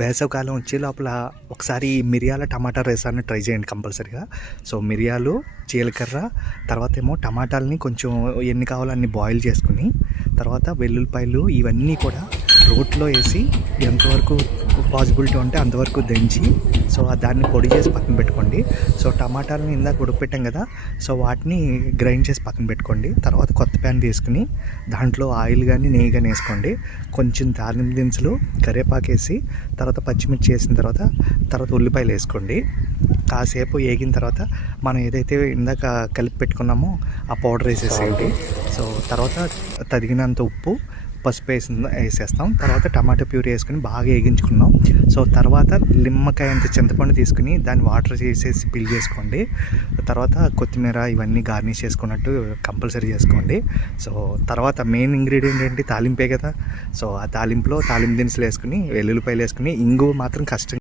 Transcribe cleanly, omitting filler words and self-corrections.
వేసవికాలం వచ్చే లోపల ఒకసారి మిరియాల టమాటా రైసాన్ని ట్రై చేయండి కంపల్సరీగా. సో మిరియాలు, జీలకర్ర, తర్వాత ఏమో టమాటాలని కొంచెం ఎన్ని కావాలో అన్ని బాయిల్ చేసుకుని, తర్వాత వెల్లుల్లిపాయలు ఇవన్నీ కూడా రోట్లో వేసి ఎంతవరకు పాసిబిలిటీ ఉంటే అంతవరకు దంచి, సో దాన్ని పొడి చేసి పక్కన పెట్టుకోండి. సో టమాటాలని ఇందాక ఉడకపెట్టాం కదా, సో వాటిని గ్రైండ్ చేసి పక్కన పెట్టుకోండి. తర్వాత కొత్త ప్యాన్ తీసుకుని దాంట్లో ఆయిల్ కానీ నెయ్యి కానీ వేసుకోండి. కొంచెం తాలింపు దినుసులు, కరివేపాకు వేసి, తర్వాత పచ్చిమిర్చి వేసిన తర్వాత ఉల్లిపాయలు వేసుకోండి. కాసేపు వేగిన తర్వాత మనం ఏదైతే ఇందాక కలిపి పెట్టుకున్నామో ఆ పౌడర్ వేసేసేయండి. సో తర్వాత తగినంత ఉప్పు, పసుపు వేసేస్తాం. తర్వాత టమాటో ప్యూరీ వేసుకుని బాగా వేగించుకున్నాం. సో తర్వాత నిమ్మకాయ అంత చింతపండు తీసుకుని దాన్ని వాటర్ చేసేసి పిల్ చేసుకోండి. తర్వాత కొత్తిమీర ఇవన్నీ గార్నిష్ చేసుకున్నట్టు కంపల్సరీ చేసుకోండి. సో తర్వాత మెయిన్ ఇంగ్రీడియంట్ ఏంటి, తాలింపే కదా. సో ఆ తాలింపులో తాలింపు దినుసులు వేసుకుని, వెల్లుల్లిపాయలు వేసుకుని, ఇంగువ మాత్రం కష్టం